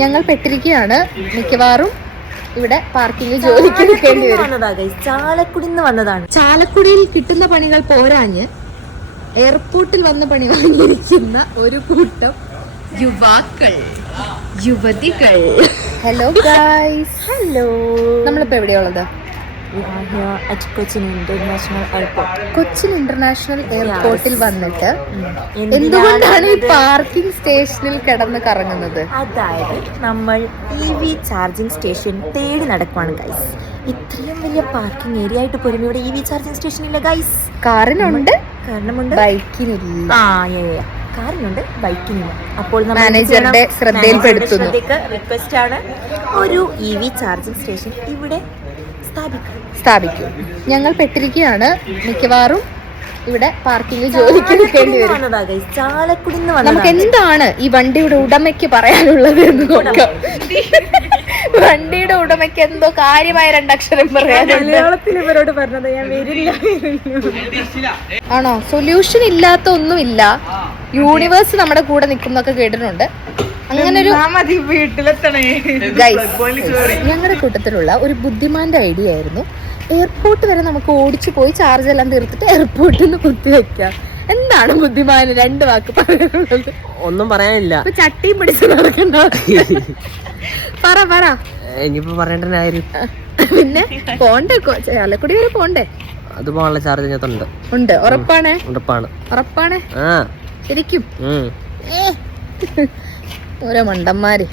ഞങ്ങൾ പെട്ടിരിക്കുകയാണ്. മിക്കവാറും ഇവിടെ പാർക്കിംഗ് ജോലിക്ക് നിൽക്കേണ്ടി വരും. ചാലക്കുടിന്ന് വന്നതാണ്. ചാലക്കുടിയിൽ കിട്ടുന്ന പണികൾ പോരാഞ്ഞ് എയർപോർട്ടിൽ വന്ന് പണി വാങ്ങിയിരിക്കുന്ന ഒരു കൂട്ടം യുവാക്കൾ, യുവതികൾ. Hello guys. ഹലോ, നമ്മളിപ്പോ എവിടെയുള്ളത്? Cochin international airport. Cochin international എയർപോർട്ടിൽ വന്നിട്ട് എന്തുകൊണ്ടാണ് ഈ പാർക്കിംഗ് സ്റ്റേഷനിൽ കിടന്ന് കറങ്ങുന്നത്? അതായത് നമ്മൾ EV ചാർജിങ് സ്റ്റേഷൻ തേടി നടക്കുവാണ് ഗൈസ്. ഇത്രയും വലിയ പാർക്കിംഗ് ഏരിയ ആയിട്ട് പോലും ഇവിടെ EV ചാർജിങ് സ്റ്റേഷൻ ഇല്ല ഗൈസ്. കാറിനുണ്ട്, കാരണമുണ്ട്, ബൈക്കിനില്ല. കാറിനുണ്ട്, ബൈക്കിനില്ല. അപ്പോൾ മാനേജറുടെ ശ്രദ്ധയിൽപ്പെടുത്തുന്നു. റിക്വസ്റ്റ് ആണ്, ഒരു EV ചാർജിങ് സ്റ്റേഷൻ ഇവിടെ സ്ഥാപിക്കും. ഞങ്ങൾ പെട്ടിരിക്കുകയാണ്. മിക്കവാറും ഇവിടെ പാർക്കിംഗ് ജോലിക്ക് നിൽക്കേണ്ടി വരും. ചാലക്കുടിന്ന് നമുക്ക് എന്താണ് ഈ വണ്ടിയുടെ ഉടമയ്ക്ക് പറയാനുള്ളത് എന്ന് നോക്കാം. വണ്ടിയുടെ ഉടമയ്ക്ക് എന്തോ കാര്യമായ രണ്ടക്ഷരം പറയാനുണ്ട്. ഇവരോട് പറഞ്ഞത് ഞാൻ വരില്ല. ആണോ? സൊല്യൂഷൻ ഇല്ലാത്ത ഒന്നുമില്ല. യൂണിവേഴ്സ് നമ്മുടെ കൂടെ നിൽക്കുന്നൊക്കെ കേട്ടിട്ടുണ്ട്. അങ്ങനെ ഒരു ഞങ്ങളുടെ കൂട്ടത്തിലുള്ള ഒരു ബുദ്ധിമാന്റെ ഐഡിയ ആയിരുന്നു എയർപോർട്ട് വരെ നമുക്ക് ഓടിച്ചു പോയി ചാർജ് എല്ലാം തീർത്തിട്ട് എയർപോർട്ടിൽ നിന്ന് കുത്തിവെക്കാം. എന്താണ് ബുദ്ധിമാന് രണ്ട് വാക്ക് പറയാനുള്ളത്? ഒന്നും പറയാനില്ല. ചട്ടിയും പിടിച്ച് നടക്കണ്ട. പറ ഇനിയിപ്പോ പറയേണ്ടതായിരുന്നു. പിന്നെ പോണ്ടേ, ചാലക്കുടി വരെ പോണ്ടേ? അത് പോകാനുള്ള ചാർജ് ഉണ്ട്. ഉറപ്പാണ്? ഉറപ്പാണ്. ശരിക്കും ഓരോ മണ്ടന്മാര്.